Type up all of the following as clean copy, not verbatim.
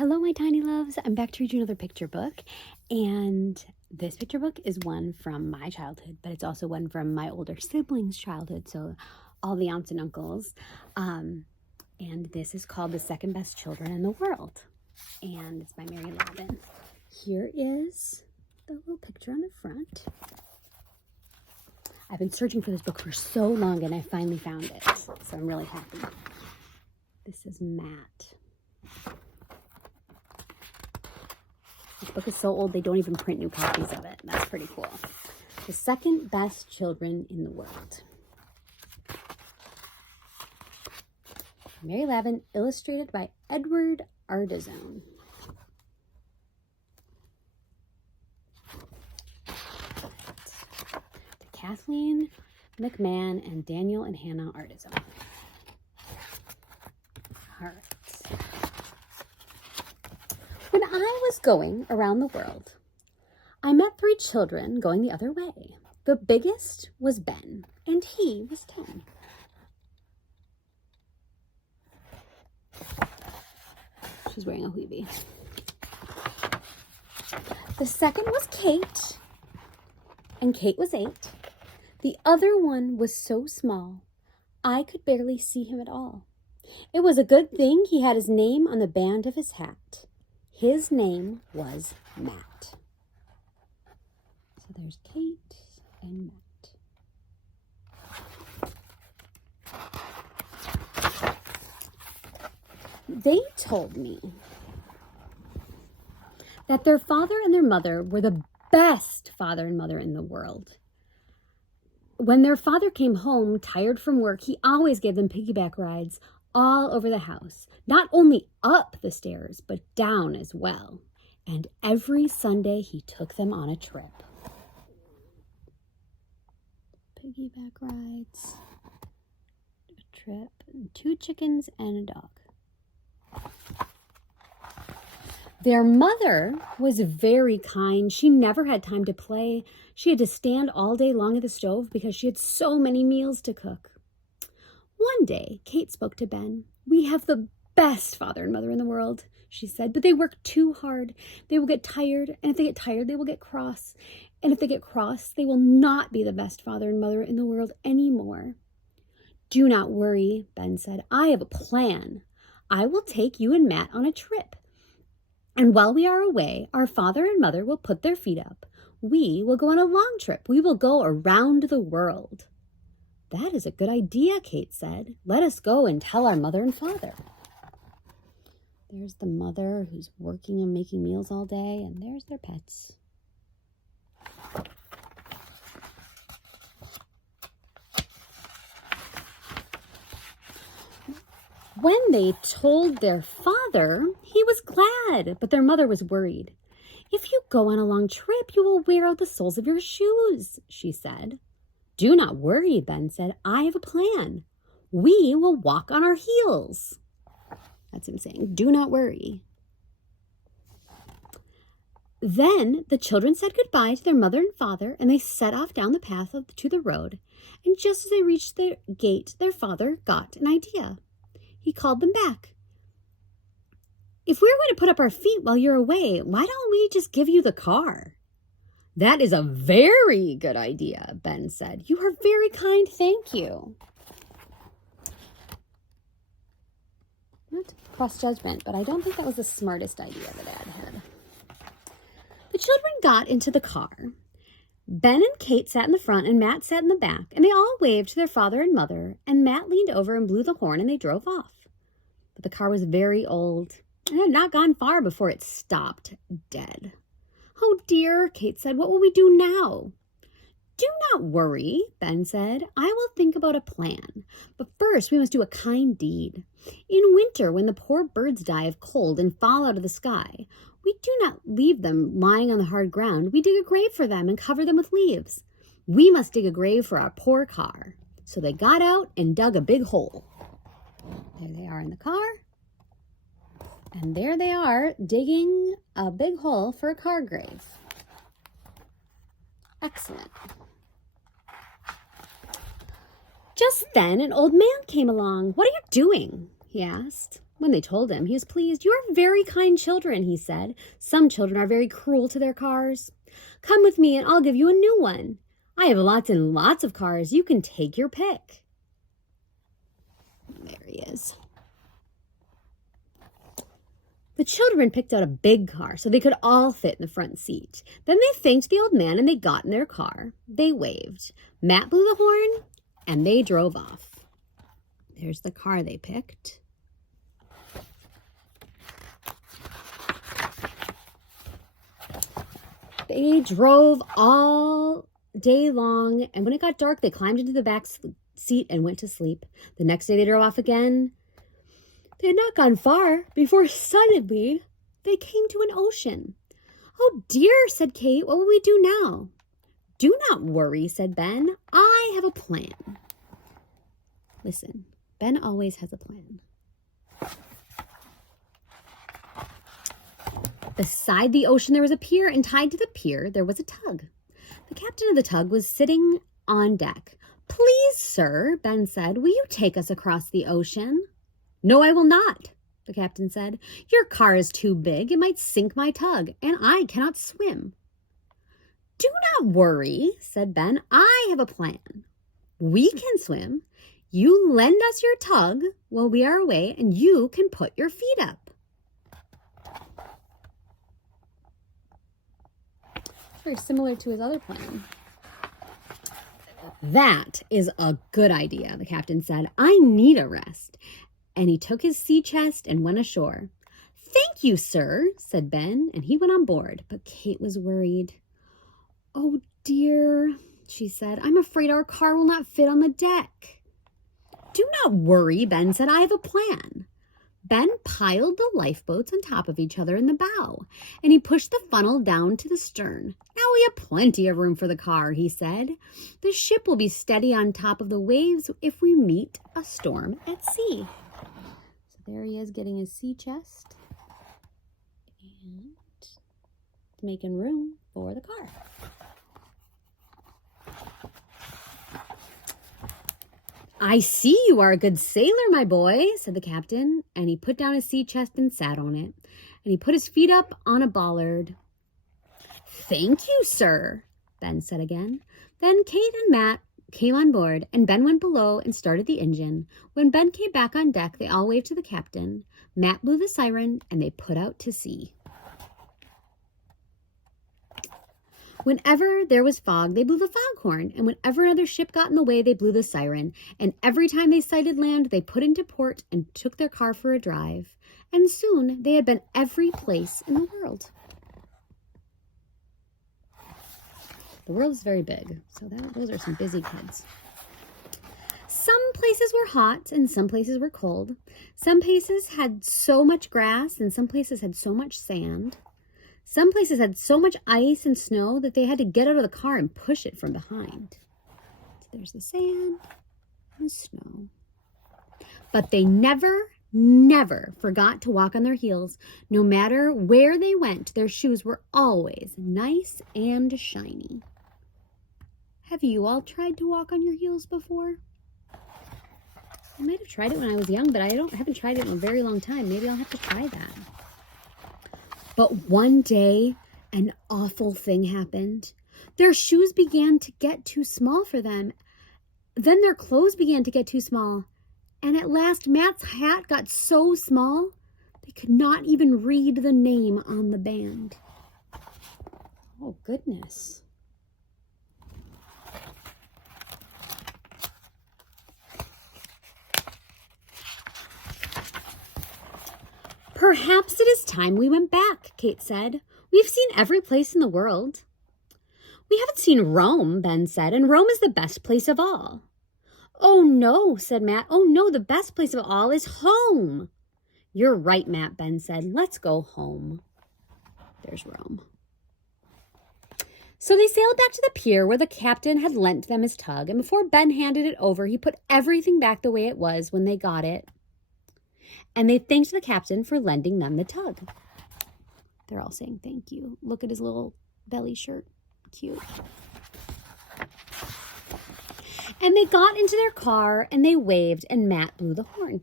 Hello, my tiny loves. I'm back to read you another picture book. And this picture book is one from my childhood, but it's also one from my older siblings' childhood. So all the aunts and uncles. And this is called The Second Best Children in the World. And it's by Mary Lavin. Here is the little picture on the front. I've been searching for this book for so long and I finally found it. So I'm really happy. This is Matt. This book is so old they don't even print new copies of it. That's pretty cool. The Second Best Children in the World. Mary Lavin, illustrated by Edward Ardizzone. Kathleen McMahon and Daniel and Hannah Ardizzone. All right. When I was going around the world, I met 3 children going the other way. The biggest was Ben, and he was 10. She's wearing a hoodie. The second was Kate, and Kate was 8. The other one was so small, I could barely see him at all. It was a good thing he had his name on the band of his hat. His name was Matt. So there's Kate and Matt. They told me that their father and their mother were the best father and mother in the world. When their father came home tired from work, he always gave them piggyback rides all over the house, not only up the stairs, but down as well. And every Sunday he took them on a trip. Piggyback rides, a trip, and 2 chickens and a dog. Their mother was very kind. She never had time to play. She had to stand all day long at the stove because she had so many meals to cook. One day, Kate spoke to Ben. "We have the best father and mother in the world," she said, "but they work too hard. They will get tired, and if they get tired, they will get cross. And if they get cross, they will not be the best father and mother in the world anymore." "Do not worry," Ben said. "I have a plan. I will take you and Matt on a trip. And while we are away, our father and mother will put their feet up. We will go on a long trip. We will go around the world." "That is a good idea," Kate said. "Let us go and tell our mother and father." There's the mother who's working and making meals all day, and there's their pets. When they told their father, he was glad, but their mother was worried. "If you go on a long trip, you will wear out the soles of your shoes," she said. "Do not worry," Ben said. "I have a plan. We will walk on our heels." That's him saying, "Do not worry." Then the children said goodbye to their mother and father, and they set off down the path to the road. And just as they reached the gate, their father got an idea. He called them back. "If we're going to put up our feet while you're away, why don't we just give you the car?" "That is a very good idea," Ben said. "You are very kind, thank you." Not to cross judgment, but I don't think that was the smartest idea that Dad had. The children got into the car. Ben and Kate sat in the front and Matt sat in the back, and they all waved to their father and mother, and Matt leaned over and blew the horn, and they drove off. But the car was very old, and had not gone far before it stopped dead. "Oh dear," Kate said, "what will we do now?" "Do not worry," Ben said. "I will think about a plan. But first we must do a kind deed. In winter, when the poor birds die of cold and fall out of the sky, we do not leave them lying on the hard ground. We dig a grave for them and cover them with leaves. We must dig a grave for our poor car." So they got out and dug a big hole. There they are in the car. And there they are digging a big hole for a car grave. Excellent. Just then, an old man came along. "What are you doing?" he asked. When they told him, he was pleased. "You are very kind children," he said. "Some children are very cruel to their cars. Come with me and I'll give you a new one. I have lots and lots of cars. You can take your pick." There he is. The children picked out a big car so they could all fit in the front seat. Then they thanked the old man and they got in their car. They waved. Matt blew the horn and they drove off. There's the car they picked. They drove all day long, and when it got dark, they climbed into the back seat and went to sleep. The next day they drove off again. They had not gone far before suddenly they came to an ocean. "Oh dear," said Kate, "what will we do now?" "Do not worry," said Ben. "I have a plan." Listen, Ben always has a plan. Beside the ocean there was a pier, and tied to the pier there was a tug. The captain of the tug was sitting on deck. "Please, sir," Ben said, "will you take us across the ocean?" "No, I will not," the captain said. "Your car is too big. It might sink my tug, and I cannot swim." "Do not worry," said Ben. "I have a plan. We can swim. You lend us your tug while we are away, and you can put your feet up." Very similar to his other plan. "That is a good idea," the captain said. "I need a rest." And he took his sea chest and went ashore. "Thank you, sir," said Ben, and he went on board. But Kate was worried. "Oh dear," she said, "I'm afraid our car will not fit on the deck." "Do not worry," Ben said. "I have a plan." Ben piled the lifeboats on top of each other in the bow, and he pushed the funnel down to the stern. "Now we have plenty of room for the car," he said. "The ship will be steady on top of the waves if we meet a storm at sea." So there he is getting his sea chest and making room for the car. "I see you are a good sailor, my boy," said the captain, and he put down his sea chest and sat on it, and he put his feet up on a bollard. "Thank you, sir," Ben said again. Then Kate and Matt came on board, and Ben went below and started the engine. When Ben came back on deck, they all waved to the captain. Matt blew the siren, and they put out to sea. Whenever there was fog, they blew the foghorn, and whenever another ship got in the way, they blew the siren. And every time they sighted land, they put into port and took their car for a drive. And soon they had been every place in the world. The world is very big, so those are some busy kids. Some places were hot and some places were cold. Some places had so much grass and some places had so much sand. Some places had so much ice and snow that they had to get out of the car and push it from behind. So there's the sand and the snow. But they never forgot to walk on their heels. No matter where they went, their shoes were always nice and shiny. Have you all tried to walk on your heels before? I might have tried it when I was young, but I haven't tried it in a very long time. Maybe I'll have to try that. But one day, an awful thing happened. Their shoes began to get too small for them. Then their clothes began to get too small. And at last, Matt's hat got so small, they could not even read the name on the band. Oh, goodness. "Perhaps it is time we went back," Kate said. "We've seen every place in the world." "We haven't seen Rome," Ben said, "and Rome is the best place of all." "Oh, no," said Matt. "Oh, no, the best place of all is home." "You're right, Matt," Ben said. "Let's go home." There's Rome. So they sailed back to the pier where the captain had lent them his tug, and before Ben handed it over, he put everything back the way it was when they got it. And they thanked the captain for lending them the tug. They're all saying thank you. Look at his little belly shirt. Cute. And they got into their car and they waved and Matt blew the horn.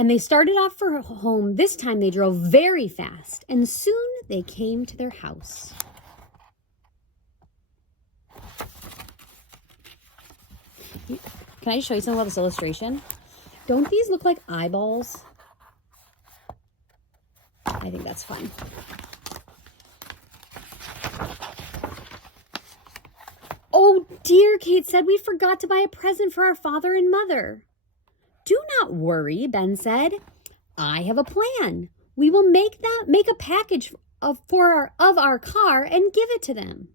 And they started off for home. This time they drove very fast, and soon they came to their house. Can I just show you something about this illustration? Don't these look like eyeballs? I think that's fun. Oh dear, Kate said, we forgot to buy a present for our father and mother. Do not worry, Ben said. I have a plan. We will make a package of our car and give it to them.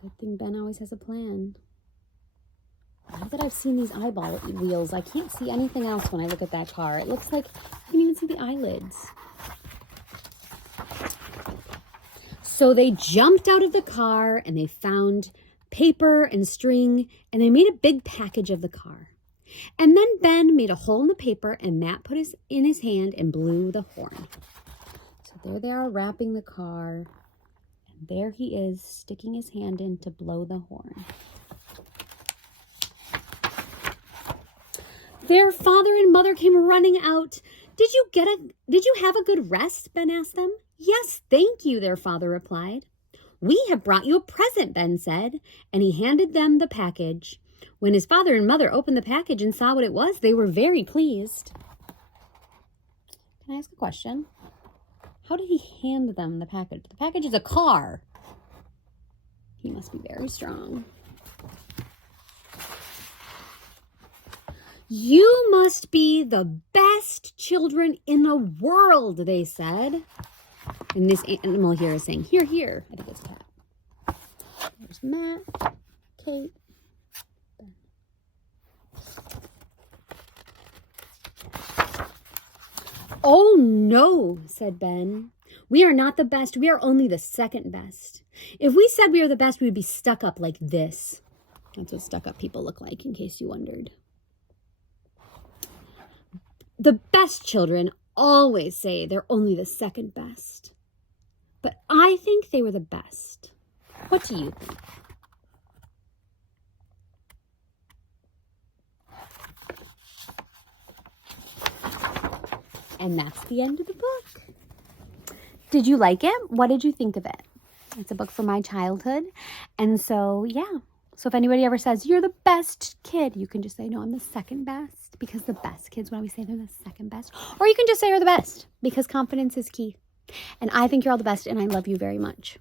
Good thing Ben always has a plan. Now that I've seen these eyeball wheels, I can't see anything else when I look at that car. It looks like you can even see the eyelids. So they jumped out of the car and they found paper and string and they made a big package of the car. And then Ben made a hole in the paper and Matt put in his hand and blew the horn. So there they are wrapping the car. And there he is sticking his hand in to blow the horn. Their father and mother came running out. Did you have a good rest? Ben asked them. Yes, thank you, their father replied. We have brought you a present, Ben said, and he handed them the package. When his father and mother opened the package and saw what it was, they were very pleased. Can I ask a question? How did he hand them the package? The package is a car. He must be very strong. You must be the best children in the world, they said. And this animal here is saying, here, here. I think it's a cat. There's Matt, Kate, Ben. Oh, no, said Ben. We are not the best. We are only the second best. If we said we were the best, we would be stuck up like this. That's what stuck up people look like, in case you wondered. The best children always say they're only the second best. But I think they were the best. What do you think? And that's the end of the book. Did you like it? What did you think of it? It's a book from my childhood. And so, yeah. So if anybody ever says, you're the best kid, you can just say, no, I'm the second best. Because the best kids, when we say they're the second best. Or you can just say you're the best. Because confidence is key. And I think you're all the best, and I love you very much.